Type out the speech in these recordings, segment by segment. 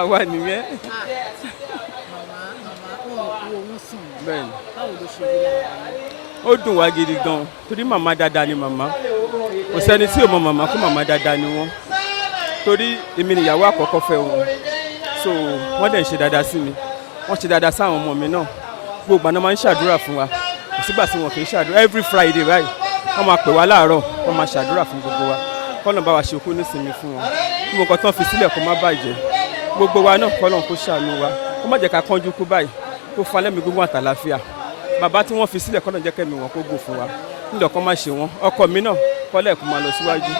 àwa nìyẹn. bẹ́ẹ̀ni ó dùn wá gidi gan torí màmá dáadáa ni màmá kò sẹ́ni tí ò mọ màmá kó màmá dáadáa ni wọ́n torí èmi nìyàwó àkọ́kọ́ fẹ́ wọn so wọ́n dẹ̀ ń ṣe dáadáa sí mi wọ́n ṣe dáadáa sáwọn ọmọ mi náà gbogbo àná máa ń ṣàdúrà fún wa kò sígbà tí wọn kì í ṣàdúrà every Friday báyìí wọ́n máa pè wá láàárọ̀ wọ́n máa ṣàdúrà fún gbogbo wa kọ́lọ̀ bá wa ṣe okú nísìnyí fún wọn bí mo kàn tán fi sílẹ̀ kó má bàjẹ́ gbogbo wa náà kọ́lọ̀ kó ṣàánú wa kó má jẹ́ ká kánjú kú báyìí kó fún alẹ́mi gbogbo àtàlàfíà bàbá tí wọ́n fi sílẹ̀ kọ́lọ̀ jẹ́ kẹ́mi wọn kó gùn fún wa nílò kó má ṣe wọn ọkọ mi náà kọ́lẹ̀ kó má lọ síwájú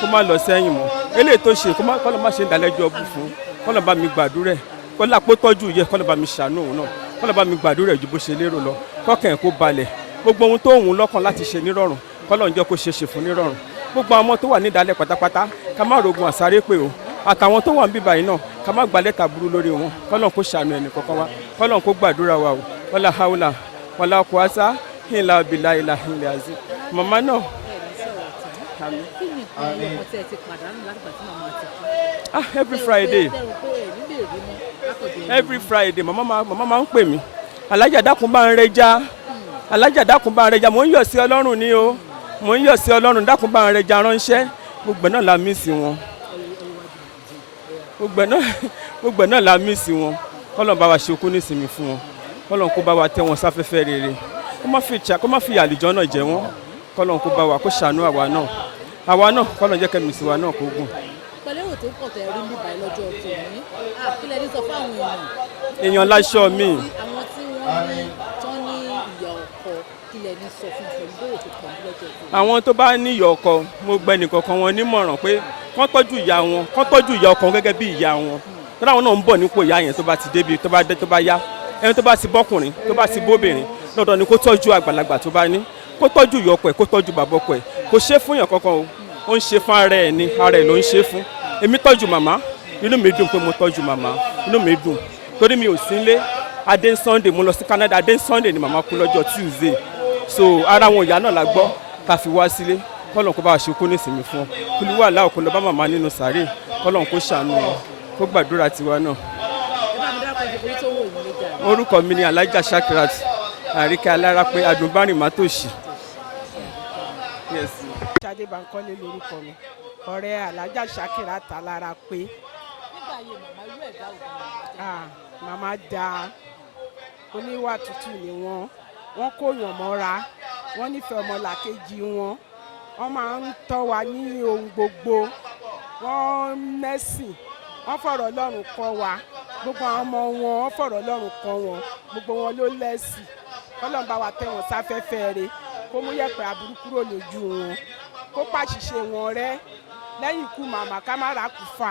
kó má lọ sẹ́yìn mọ́ eléyìí tó ṣe kọ́lọ̀ má ṣe ń dalẹ́jọ́ bù fún kọ́lọ̀ bá mi gbàdúrẹ̀ kọ́lọ̀ àpò tọ́jú yẹ kọ́lọ̀ bá mi ṣàánú òun náà kọ́lọ̀ bá mi gbàdúrẹ̀ ju bó ṣe lérò lọ kọ́kàn kó balẹ̀ gbogbo ohun tó òun lọ́kàn láti ṣe nírọ̀rùn kọ́lọ̀ ń jẹ́ kó ṣe fún nírọ̀rùn gbogbo àwọn tó wà nídàálẹ̀ pátápátá ká má rogun àsáré pé o àtàwọn tó wà ń bíbá yìí náà ká má gba lẹ́tà burú lórí wọn kọ́lọ̀ kó ṣàánú ẹnì kọ̀ọ̀kan wa kọ́lọ̀ kó gbàdúrà wa o wala haula wala quwwata illa billahi ilahil azim màmá náà. every Friday màmá máa ń pè mí alájà dákun bá ń rẹja alájà dákun bá ń rẹja mò ń yọ̀ sí Ọlọ́run ni o mò ń yọ̀ sí Ọlọ́run dákun bá ń rẹja ránṣẹ́ gbogbo náà la mí sí wọn gbogbo náà la mí sí wọn kọ́lọ̀ bá wa ṣe okú nísìnyí fún wọn kọ́lọ̀ kó bá wa tẹ́ wọn sáfẹ́fẹ́ rere kó má fi àlùjọ náà jẹ wọn kọ́lọ̀ kó bá wa kó ṣàánú àwa náà kọ́lọ̀ jẹ́ kẹ́mi sí wa náà kó gùn. pẹ̀lú èrò tó pọ̀ tẹ̀ rí níbà lọ́jọ́ tòní àkílẹ̀ ní sọ fáwọn èèyàn láṣọ mi. àwọn tí wọ́n ní ìyá ọkọ kílẹ̀ ní sọ fún pẹ̀lú èrò tó pọ̀ lọ́jọ́ tòní. àwọn tó bá ní ìyá ọkọ mo gbẹ nìkankan wọn nímọ̀ràn pé kán tọ́jú ìyá wọn kán tọ́jú ìyá ọkọ gẹ́gẹ́ bí ìyá wọn tó dáwọn náà ń bọ̀ nípò ìyá yẹn tó bá ti débi tó bá yá ẹni tó bá ti bọ́kùnrin tó bá ti bóbìnrin lọ́dọ̀ ni kó tọ́jú àgbàlagbà tó bá ní kó tọ́jú ìyá ọkọ ẹ̀ kó tọ́jú bàbá ọkọ ẹ̀ kó ṣe fún yàn kankan o ó ń ṣe fún ara ẹ̀ ni ara ẹ̀ ló ń ṣe fún èmi tọ́jú màmá inú mi dùn pé mo tọ́jú màmá inú mi dùn torí mi ò sí nílé adé Sunday mo lọ sí Canada adé Sunday ni màmá kú lọ́jọ́ Tuesday so ara wọn ìyá náà la gbọ́ ká fi wá sílé kọ́lọ̀ kó bá wa ṣe kó nísìnyí fún ọ kúlúwà láò kó lọ bá màmá nínú sàárè kọ́lọ̀ kó ṣàánú wọn kó gbàdúrà tiwa náà. orúkọ mi ni Alhaja Shakirat Àríkẹ́ Alarape Adunbari Matoshi. Ṣadé Bankole lórúkọ mi ọ̀rẹ́ Alhaja Shakirat Alarape. nígbà ayé màmá irú ẹ̀dá òkú màmá da oníwà tútù ni wọ́n kó yàn mọ́ra wọ́n nífẹ̀ẹ́ ọmọlàkejì wọ́n máa ń tọ́ wa ní ohun gbogbo wọ́n mẹ́sìn wọ́n fọ̀rọ̀ Ọlọ́run kọ́ wa gbogbo àwọn ọmọ wọ́n fọ̀rọ̀ Ọlọ́run kọ́ wọn gbogbo wọn ló lẹ́sìn Ọlọ́run bá wa tẹ́ wọn sáfẹ́fẹ́ rẹ̀ kó mú yẹ̀pẹ̀ aburú kúrò lójú wọn kó pàṣìṣe wọn rẹ́ lẹ́yìn ikú màmá ká má ra kù fà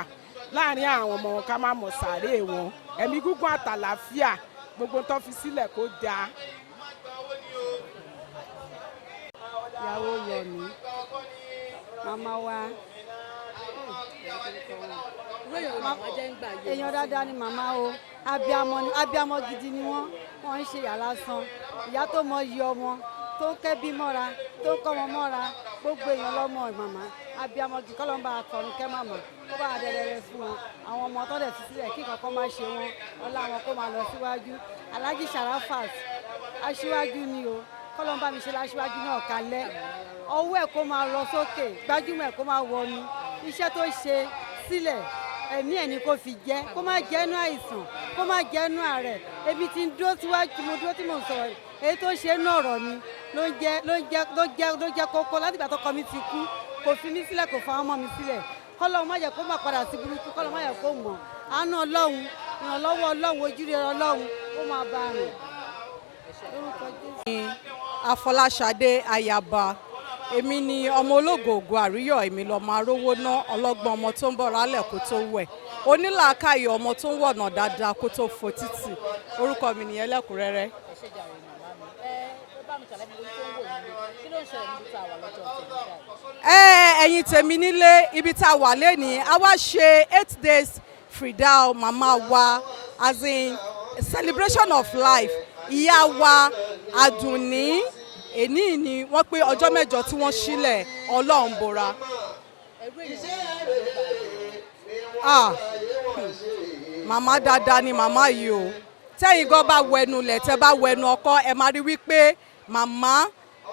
láàrin àwọn ọmọ wọn ká má mọ̀ sàárè wọn ẹ̀mí gígùn àtàlàfíà gbogbo tó fi sílẹ̀ kó dáa. ìyàwó yọ mí màmá wa èèyàn dáadáa ni màmá o abiyamọ gidi ni wọ́n ń ṣe yàrá san ìyá tó mọ iye ọmọ tó ń kẹ́bí mọ́ra tó ń kọ́ ọmọ mọ́ra gbogbo èèyàn lọ́mọ màmá abiyamọ gidi kọ́ ló ń bá àtọ̀run kẹ́ màmá kó bá àdẹ́rẹ́rẹ́ fún wọn àwọn ọmọ tó dẹ̀ fi sílẹ̀ kí kankan má ṣe wọn ọlá wọn kó máa lọ síwájú Alhaji Sharafat aṣíwájú ni o kọ́ ló ń bá mi ṣe láṣíwájú náà kalẹ̀ ọwọ́ ẹ̀ kó máa lọ sókè gbajúmọ̀ ẹ̀ kó máa wọnú iṣẹ́ tó ṣe sílẹ̀ ẹ̀mí ẹ̀ ni kò fi jẹ́ kó má jẹ́nu àìsàn kó má jẹ́nu àárẹ̀ ebi tí ń dúró síwájú mo dúró tí mo sọ̀rọ̀ èyí tó ṣe ń ọ̀rọ̀ mi ló jẹ́ kókó láti ìgbà tó kọ mi ti kú kò fi mí sílẹ̀ kò fa ọmọ mi sílẹ̀ kọ́lọ́ má jẹ́ kó má padà sí burúkú kọ́lọ́ má jẹ́ kó mọ̀ àánú Ọlọ́run ìrànlọ́wọ́ Ọlọ́run ojúrere Ọlọ́run ó máa bá rìn. Afọláṣadé Ayaba èmi ni ọmọ ológo ògo àríyọ̀ èmi lọ́mọ arówó ná ọlọ́gbọ́n ọmọ tó ń bọ̀ rálẹ̀ kó tó wẹ̀ onílàákàyè ọmọ tó ń wọ̀nà dáadáa kó tó fò títì orúkọ mi nìyẹn lẹ́kùnrẹ́rẹ́. ẹ̀yin tèmi nílé ibi tá a wà lénìí a wá ṣe 8 days FIDUA màmá wa as in celebration of life ìyá wa Adunni èní ni wọ́n pé ọjọ́ mẹ́jọ tí wọ́n sílẹ̀ Ọlọ́run bora. màmá dáadáa ni màmá yìí o tẹ́yìn gan bá wẹnu lẹ̀ tẹ́ bá wẹnu ọkọ ẹ máa rí wípé màmá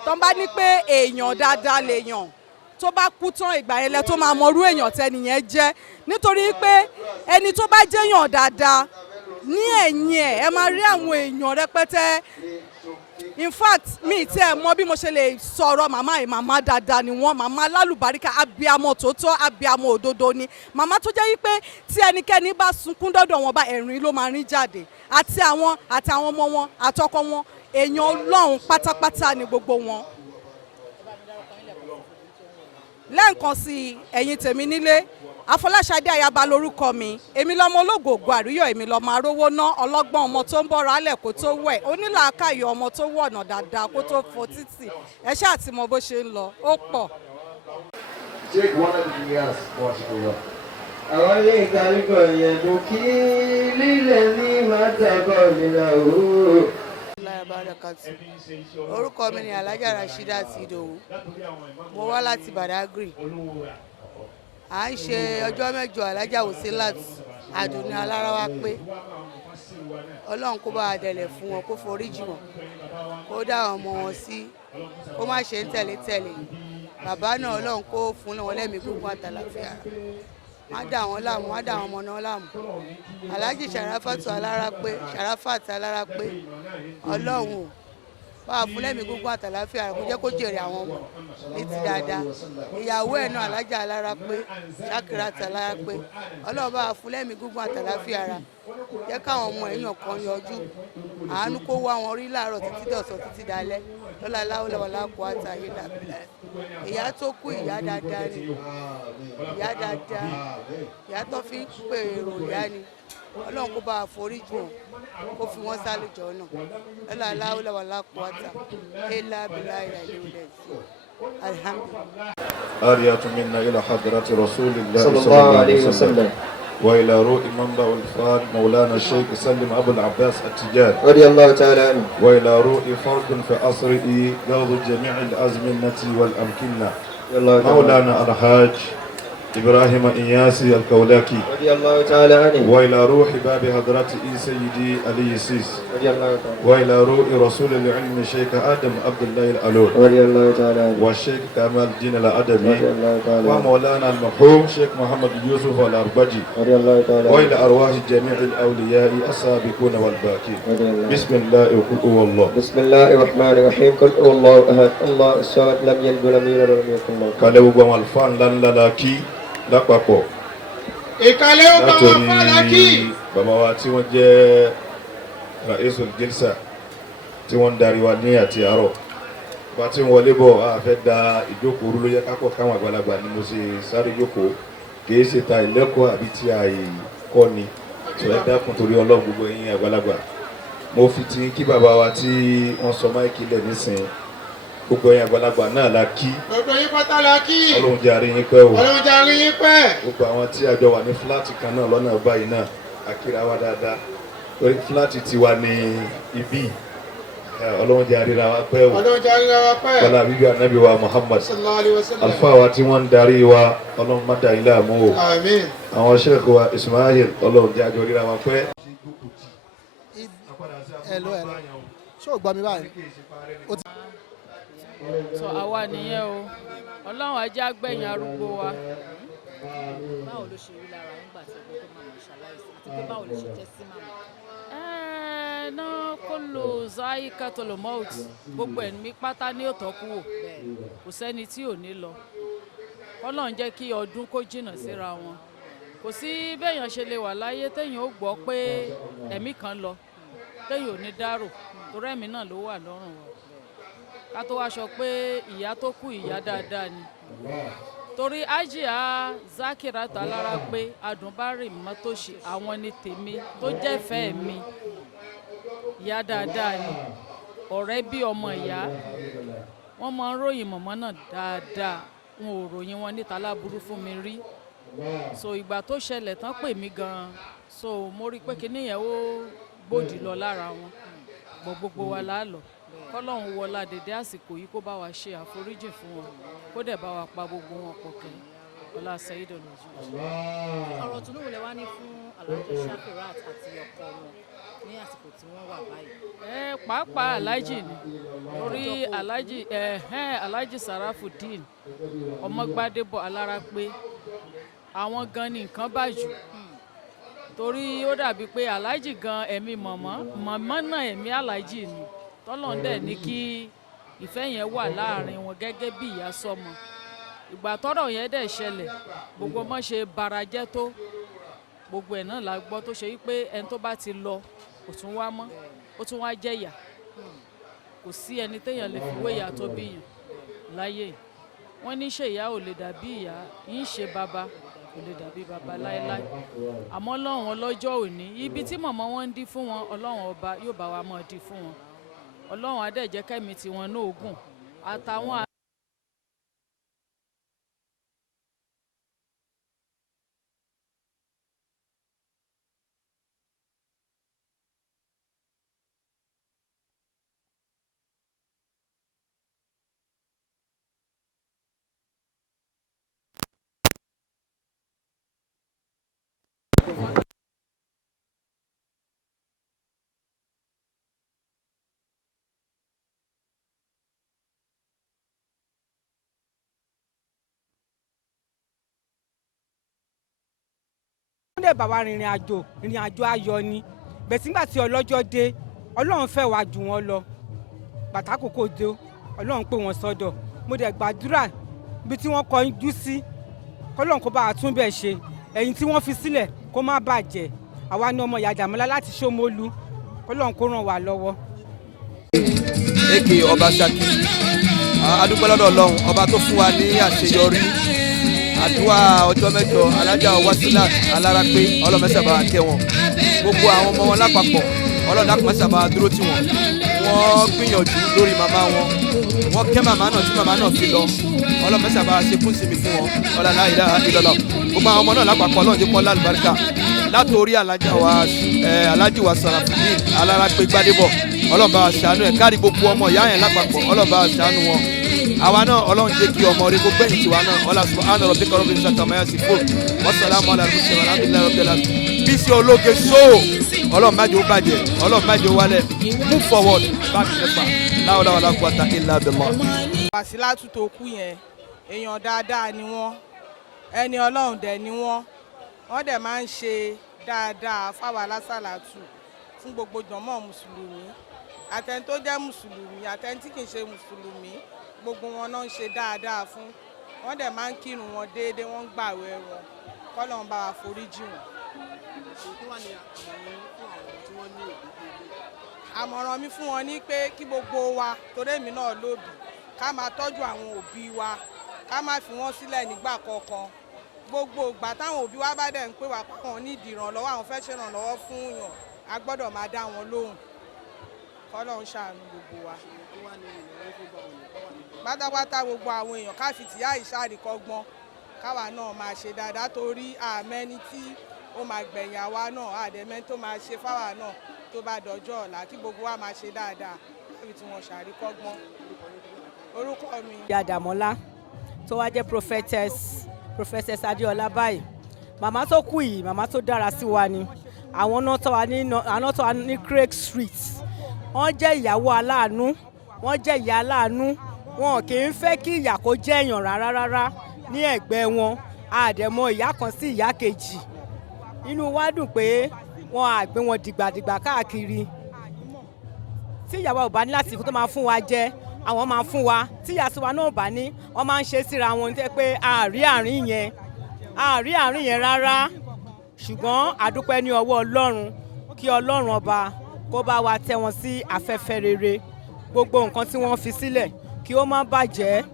tó bá ní pé èèyàn dáadáa lèèyàn tó bá kú tán ìgbà yẹn lẹ tó máa mọrú èèyàn tẹ́nìyẹn jẹ́ nítorí pé ẹni tó bá jẹ́yàn dáadáa ní ẹ̀yìn ẹ̀ máa rí àwọn èèyàn rẹpẹtẹ. In fact mi tí ẹ mọ bí mo ṣe lè sọ̀rọ̀ màmá yìí màmá dáadáa ni wọ́n màmá lálùbáríkà abiyamọ tòótọ́ abiyamọ òdodo ni màmá tó jẹ́ wípé tí ẹnikẹ́ni bá sunkún dọ́dọ̀ wọn bá ẹ̀rín ló máa rí jáde àtàwọn ọmọ wọn àtọkọ wọn èèyàn Ọlọ́run pátápátá ni gbogbo wọn. lẹ́ǹkan sí ẹ̀yin tèmi nílé Afọláṣadé Ayaba lórúkọ mi èmi lọmọ ológògó àríyọ èmi lọmọ arówó ná ọlọ́gbọ́n ọmọ tó ń bọ́ra alẹ̀ kó tó wẹ̀ onílàákàyè ọmọ tó wọ̀nà dáadáa kó tó fo títì ẹ ṣáà ti mọ bó ṣe ń lọ ó pọ̀. Take one of the years for school. Àwọn ilé ìtàlíkọ̀ yẹn mo kí lílẹ̀ ní mátàbọ̀ nílà òwúrò. Orúkọ mi ni Alhaja Wosliat Adunni. Mo wá láti Badagry. À ń ṣe ọjọ́ mẹ́jọ Alhaja Wosliat Adunni Alarape. Ọlọ́run kó bá a dẹ̀lẹ̀ fún wọn kó foríjì wọn kó dá àwọn ọmọ wọn sí kó má ṣe ń tẹ̀lé bàbá náà Ọlọ́run kó fún wọn lẹ́mìí gbogbo àtàlàfíà má dà wọn láàmú má dà wọn ọmọ náà láàmú. Alhaji Sharafat Alarape Ọlọ́run bá a fún lẹ́mìí gbogbo àtàlàfíà kó jẹ́ kó jèrè àwọn ọmọ ní ti dáadáa. Ìyàwó ẹ̀ náà Alhaja Alarape Shakirat Alarape Ọlọ́run bá a fún lẹ́mìí gbogbo àtàlàfíà ara jẹ́ káwọn ọmọ èèyàn kan yọjú àánú kó wá wọn rí láàárọ̀ títí dọ̀sán títí dalẹ́ lọ́la láwùlọ́wọ́lá kó àtàyè dàbílẹ̀. Ìyá tó kú ìyá dáadáa ni ìyá dáadáa ìyá tó fi ń pè èrò ìyá ni Ọlọ́run kó bá a foríjì wọn kó fi wọ́n sálùjọ náà lọ́la láwùlọ́wọ́lá kó àtàyè dàbílẹ̀ ìrẹ̀lẹ̀ alhamdulillah. آريات منا إلى حضرة رسول الله صلى الله عليه وسلم وإلى روح منبع الفراد مولانا الشيخ سلم أبو العباس التجار رضي الله تعالى عنه. وإلى روح فرد في عصره يوض جميع الأزمنة والأمكنة مولانا الحاج إبراهيم إياسي الكولاكي رضي الله تعالى عنه. وإلى روح باب حضرته سيدي علي سيس رضي الله تعالى. وإلى روح رسول العلم الشيخ آدم عبد الله الألول رضي الله تعالى عنه. والشيخ كمال الدين الأدبي رضي الله تعالى عنه. ومولانا المرحوم شيخ محمد يوسف الأربجي رضي الله تعالى عنه. وإلى أرواح جميع الأولياء السابقون والباقين. بسم الله وقل هو الله. بسم الله الرحمن الرحيم قل هو الله أحد الله الصمد لم يلد ولم يولد ولم يكن له كفوا أحد. kálẹ̀ gbogbo àwọn àlùfáà ńlá ńlá la kí lápapọ̀ látòrí bàbá wa tí wọ́n jẹ́ Ra'isul Jalsa tí wọ́n ń darí wa ní àti àárọ̀ bá tí ń wọlé bọ̀ a fẹ́ da ìjókòó rú ló yẹ kápọ̀ káwọn àgbàlagbà ni mo ṣe sáré jókòó kìí ṣe ta ìlẹ́kọ̀ọ́ àbí tí a kọ́ ni tí wọ́n dákun torí Ọlọ́run gbogbo ẹ̀yin àgbàlagbà mo fi ti kí bàbá wa tí wọ́n sọ máìkì lẹ̀ nísìnyí gbogbo ẹ̀yin àgbàlagbà náà la kí. gbogbo yín pátá la kí. Ọlọ́run jẹ́ àárín yín pẹ́ o. Ọlọ́run jẹ́ àárín yín pẹ́. gbogbo àwọn tí a jọ wà ní fúláàtì kan náà lọ́nà báyìí náà akíra wa dáadáa lórí fúláàtì tiwa ní ibi Ọlọ́run jẹ́ àríra wa pẹ́ o. Ọlọ́run jẹ́ àríra wa pẹ́. Bọ́lá bíbí ànábì wa Muhammad sallallahu alaihi wasallam. alfa wa tí wọ́n ń darí wa Ọlọ́run má dà ilé àmú o. Àmín. àwọn sheikh wa Ismail Ọlọ́run jẹ́ àjọ ríra wa pẹ́. Hello. Ṣé o gbọ́ mi báyìí? sọ àwa nìyẹn o Ọlọ́run ajé agbẹ̀yìn arúgbó wa. báwo ló ṣe rí lára nígbà tí ọgbọ́n tó máa ṣaláìsí àti pé báwo ló ṣe jẹ́ sí màmá. náà kó lo zai katolomot gbogbo ẹ̀mí pátá ní òtọ́ kú wò kò sẹ́ni tí ò ní lọ Ọlọ́run jẹ́ kí ọdún kó jìnnà síra wọn kò sí béèyàn ṣe lè wà láyé téèyàn ó gbọ́ pé ẹ̀mí kan lọ téèyàn ò ní dárò torí ẹ̀mí náà ló wà lọ́rùn wa ká tó wá sọ pé ìyá tó kú ìyá dáadáa ni torí Hajiya Zakirat Alarape Adunbari mọ́tòṣì àwọn ni tèmi tó jẹ́ fẹ́ mi ìyá dáadáa ni ọ̀rẹ́ bí ọmọ ìyá wọ́n máa ń ròyìn mọ̀mọ́ náà dáadáa wọn ò ròyìn wọn níta láburú fún mi rí so ìgbà tó ṣẹlẹ̀ tán pè mí gan-an so mo rí i pé kíní yẹn ó gbòdì lọ lára wọn gbogbo wa la lọ kọ́lọ́hún wọlá dédé àsìkò yìí kó bá wa ṣe àforíjì fún wọn kó dẹ̀ bá wa pa gbogbo wọn pọ̀ kẹ́ ọlá sayid olójú. ọ̀rọ̀ tó lóun lè wá ní fún Alhaji Shakirat àti ọkọ wọn ní àsìkò tí wọ́n wà báyìí. Pàápàá Alhaji ni orí Alhaji Sarafudeen Ọmọgbádébọ̀ Alarape àwọn gan ni nǹkan bàjù torí ó dàbí pé Alhaji gan ẹ̀mí mọ̀mọ́ náà ẹ̀mí Alhaji ni tọ́lọ́ndẹ̀ ní kí ìfẹ́ yẹn wà láàrin wọn gẹ́gẹ́ bí ìyá sọ́mọ ìgbà tọ́rọ̀ yẹn dẹ̀ ṣẹlẹ̀ gbogbo mọ́ ṣe barajẹ́ tó gbogbo ẹ̀ náà la gbọ́ tó ṣe wípé ẹni tó bá ti lọ kò tún wá mọ́ ó tún wá jẹ̀yà kò sí ẹni téèyàn lè fi wéyà tó bíyàn láyé wọ́n ní ṣe ìyá ò lè dàbí ìyá yín ṣe bàbá kò lè dàbí bàbá láéláé àmọ́ Ọlọ́run ọlọ́jọ́ òní ibi tí mọ̀mọ́ wọn ń dí fún wọn Ọlọ́run ọba yóò bá wa mọ̀ dí fún wọn Ọlọ́run á dẹ̀ jẹ́ kẹ́mi tiwọn náà ogun àtàwọn. wọ́n lè bá wa rìnrìn àjò ayọ̀ ni bẹ̀sí nígbà tí ọlọ́jọ́ dé Ọlọ́run fẹ́ wá jù wọ́n lọ bàtà kòkó dé Ọlọ́run pè wọ́n sọ́dọ̀ mo dẹ̀ gbàdúrà ibi tí wọ́n kọjú sí k'Ọlọ́run kó bá a tún bẹ̀ ṣe ẹ̀yìn tí wọ́n fi sílẹ̀ kó má bàjẹ́ àwa ní ọmọ ìyá Dàmọ́lá láti Ṣómólú k'Ọlọ́run kó ràn wá lọ́wọ́. èkè ọba Ṣakí adúpẹ́ lọ́dọ̀ Ọlọ́run ọba tó fún wa ní àṣeyọrí àdúrà ọjọ́ mẹ́jọ Alhaja Wosliat Adunni ọlọ́mẹsẹ̀ bá kẹ́ wọn gbogbo àwọn ọmọ wọn lápapọ̀ ọlọ́dàkùnmẹ́sẹ̀ bá dúró tì wọ́n wọ́n gbìyànjú lórí màmá wọn wọ́n kẹ́ màmá náà tí màmá náà fi lọ ọlọ́mẹsẹ̀ bá ṣe kún sinmi fún wọn ọlọ́lá ilaha illallah gbogbo àwọn ọmọ náà lápapọ̀ ọlọ́run jẹ́ kọ́ lálùbáríkà látòrí Alhaji Wosliat Alarape Gbádébọ̀ ọlọ́run bá ṣàánú ẹ̀ kárí gbogbo ọmọ ìyá yẹn lápapọ̀ ọlọ́run bá ṣàánú wọn àwa náà ọlọ́run jẹ́ kí ọmọ rẹ gbogbo ẹ̀yìn tiwa náà ọlá subhana rabbika rabbil izzati amma yasifun wassalamu ala al-mursalin walhamdulillahi rabbil alamin BISI Ologe Show ọlọ́run má jẹ́ ó bàjẹ́ ọlọ́run má jẹ́ ó wálẹ̀ move forward back nepa la hawla wala quwwata illa billah. Wàsílátù tó kú yẹn èèyàn dáadáa ni wọ́n ẹni ọlọ́run dẹ̀ ni wọ́n dẹ̀ máa ń ṣe dáadáa fáwọn alásàlátù fún gbogbo jọmọ́ mùsùlùmí àtẹni tó jẹ́ mùsùlùmí àtẹni tí kì í ṣe mùsùlùmí gbogbo wọn náà ń ṣe dáadáa fún wọn dẹ̀ máa ń kírun wọn déédéé wọ́n ń gbààwẹ̀ wọn k'Ọlọ́run bá wa foríjì wọn. àmọ̀ràn mi fún wọn ní pé kí gbogbo wa torí èmi náà lóbìí ká máa tọ́jú àwọn òbí wa ká má fi wọ́n sílẹ̀ nígbà kankan gbogbo ìgbà táwọn òbí wa bá dẹ̀ ń pè wá kàn nídìí ìrànlọ́wọ́ àwọn fẹ́ ṣèrànlọ́wọ́ fún yàn a gbọ́dọ̀ máa dá wọn lóhùn k'Ọlọ́run ṣàánú gbogbo wa pátápátá gbogbo àwọn èèyàn ká fi tìyá ìṣàríkọ́gbọ́n káwa náà máa ṣe dáadáa torí àmẹ́ni tí ó máa gbẹ̀yìn àwa náà àdẹ̀mẹ́ni tó máa ṣe fáwa náà tó bá dọjọ́ ọ̀la kí gbogbo wa máa ṣe dáadáa kábi tí wọ́n ṣàríkọ́gbọ́n. orúkọ mi. ìyá Dàmọ́lá tó wá jẹ́ prophetess Adéọlá báyìí màmá tó kú yìí màmá tó dára sí wa ni àwọn náà tọ́ wa ní Craig Street wọ́n jẹ́ ìyàwó aláàánú wọ́n jẹ́ ìyá aláàánú wọn kì í fẹ́ kí ìyà kó jẹ́ èèyàn rárá ní ẹ̀gbẹ́ wọn àdẹ̀mọ ìyá kan sí ìyá kejì inú wa dùn pé wọn á gbé wọn dìgbàdìgbà káàkiri tí ìyàwó ò bá ní láti tó máa fún wa jẹ àwọn máa fún wa tí ìyá sí wa náà bá ní wọn máa ń ṣe síra wọn tẹ́ pé àárí àárín yẹn rárá ṣùgbọ́n àdúpẹ́ ní ọwọ́ Ọlọ́run kí Ọlọ́run ọba kó bá wa tẹ́ wọn sí afẹ́fẹ́ rere gbogbo nǹkan tí wọ́n fi sílẹ̀ kí ó má bàjẹ́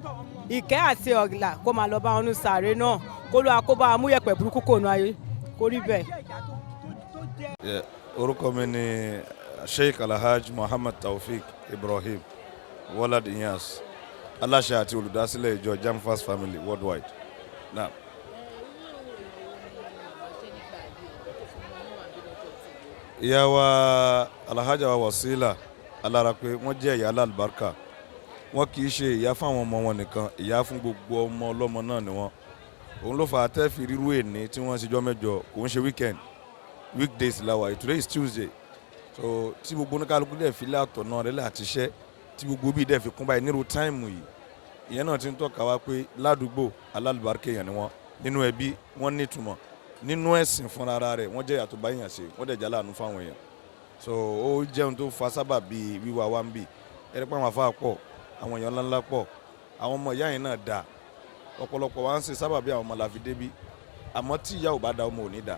ìkẹ́ àti ọ̀gìlà kó máa lọ bá wọn ní sàárè náà kó lóa kó bá amúyẹ̀pẹ̀ burúkú kò nu ayé kó rí bẹ́ẹ̀. orúkọ mi ni Sheikh Alhaji Muhammad Taofik Ibrahim Walad Inyas aláṣẹ àti olùdásílẹ̀ ìjọ Jamfas Family Worldwide. Now, ìyá wa Alhaja Wosliat Adunni wọ́n jẹ́ ìyá alálùbáríkà wọ́n kì í ṣe ìyá fún àwọn ọmọ wọn nìkan ìyá fún gbogbo ọmọ ọlọ́mọ náà ni wọ́n òun ló fà á tẹ́ fi rírú èní tí wọ́n ṣe jọ́ mẹ́jọ kò ń ṣe weekend weekdays láwa yìí today is Tuesday so tí gbogbo oníkálukú dẹ̀ fi láàtọ̀ náà rẹ̀ láti ṣẹ́ tí gbogbo bíi dẹ̀ fi kún báyìí nírú táìmù yìí ìyẹn náà ti ń tọ́ka wá pé ládùúgbò alálùbáríkè èèyàn ni wọ́n nínú ẹbí wọ́n ní ìtumọ̀ nínú ẹ̀sìn fúnra rẹ̀ wọ́n jẹ́ ìyàtọ̀ báyìí ṣe wọ́n dẹ̀ jálàánú fáwọn èèyàn so ó jẹun tó fa sábà bíi wíwá wa ń bì ẹ̀rí pé àwọn afá pọ̀ àwọn èèyàn ńláńlá pọ̀ àwọn ọmọ ìyá yẹn náà dà ọ̀pọ̀lọpọ̀ wa ń ṣe sábà bí àwọn ọmọ làfi débí àmọ́ tí ìyá ò bá da ọmọ ò ní dà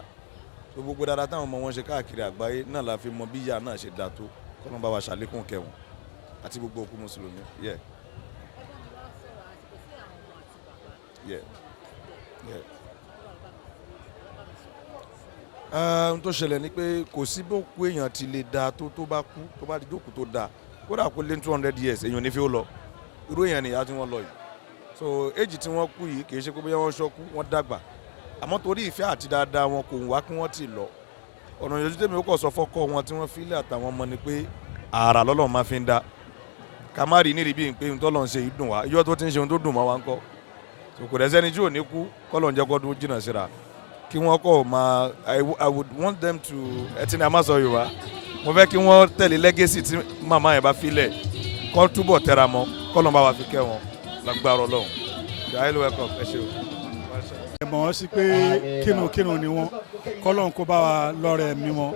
so gbogbo dáadáa táwọn ọmọ wọn ṣe káàkiri àgbáyé náà la fi mọ bí ìyá náà ṣe dà tó kọ́nà bá wa ṣàlékún kẹwọn àti gbogbo òkú mùsùlùmí yeah. Yeah. Yeah. Ohun tó ṣẹlẹ̀ ni pé kò sí bó kú èèyàn ti lè da tó bá kú tó bá di jókòó tó da kódà kó lé 200 years èèyàn ní fi ó lọ irú èèyàn nìyá tí wọ́n lọ yìí so éjì tí wọ́n kú yìí kì í ṣe pé bóyá wọ́n ṣọ́kú wọ́n dàgbà àmọ́ torí ìfẹ́ àti dáadáa wọn kò wá kí wọ́n ti lọ ọ̀nà ìyọjú tèmi ó kọ̀ sọ fọ́kọ́ wọn tí wọ́n fílẹ̀ àtàwọn ọmọ ni pé ààrà lọ́lọ́run máa fi ń dá ká má rí níri bíi pé ntọ́lọ́ ń ṣe yìí dùn wá iyọ́ tó ti ń ṣe ohun tó dùn mọ́ wa ń kọ́ kò dẹ̀ sẹ́ni tí ò ní kú kọ́lọ̀ ń jẹ́ kó tó jìnnà síra kí wọ́n kọ́ máa I would want them to ẹtí ni a máa sọ Yorùbá mo fẹ́ kí wọ́n tẹ̀lé legacy tí màmá yẹn bá filẹ̀ kọ́ túbọ̀ tẹra mọ́ kọ́lọ̀ bá wa fi kẹ́ wọn lágbára Ọlọ́run jahil welcome ẹ ṣe o. ẹ mọ̀ wọ́n sí pé kínú ni wọ́n kọ́lọ̀ kó bá wa lọ́rẹ̀ mi wọn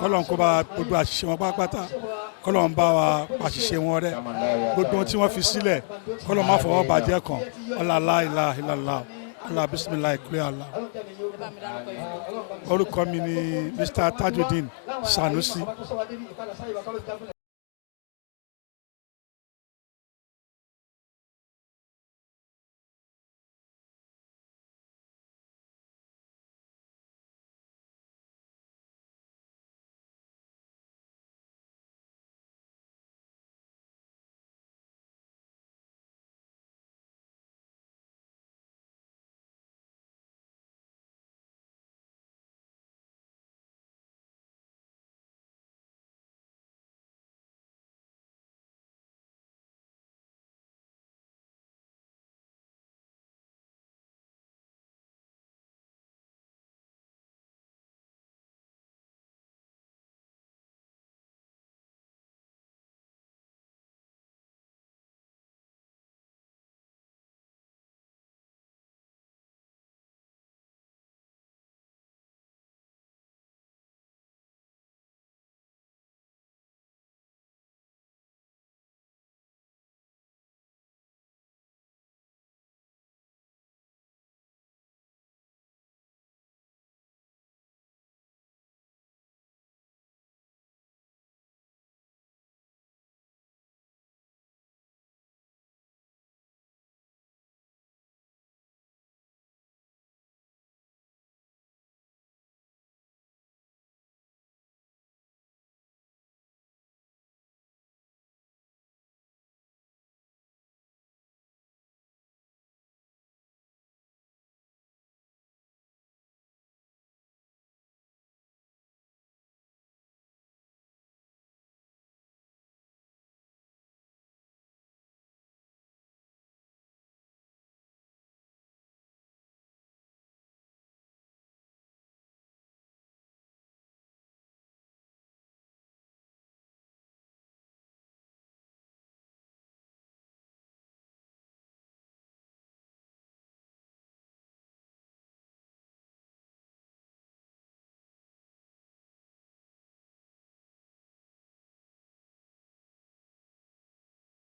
kọ́lọ̀ kó bá wa gbogbo àṣìṣe wọn pátápátá kọ́lọ̀ bá wa àṣìṣe wọn rẹ́ gbogbo tí wọ́n fi sílẹ̀ kọ́lọ̀ má fọwọ́ bàjẹ́ kan ọ̀làlá ìlàlá ọ̀là bísímìlá ìkúlẹ̀ àlá. orúkọ mi ni Mr. Tajudeen Sanusi.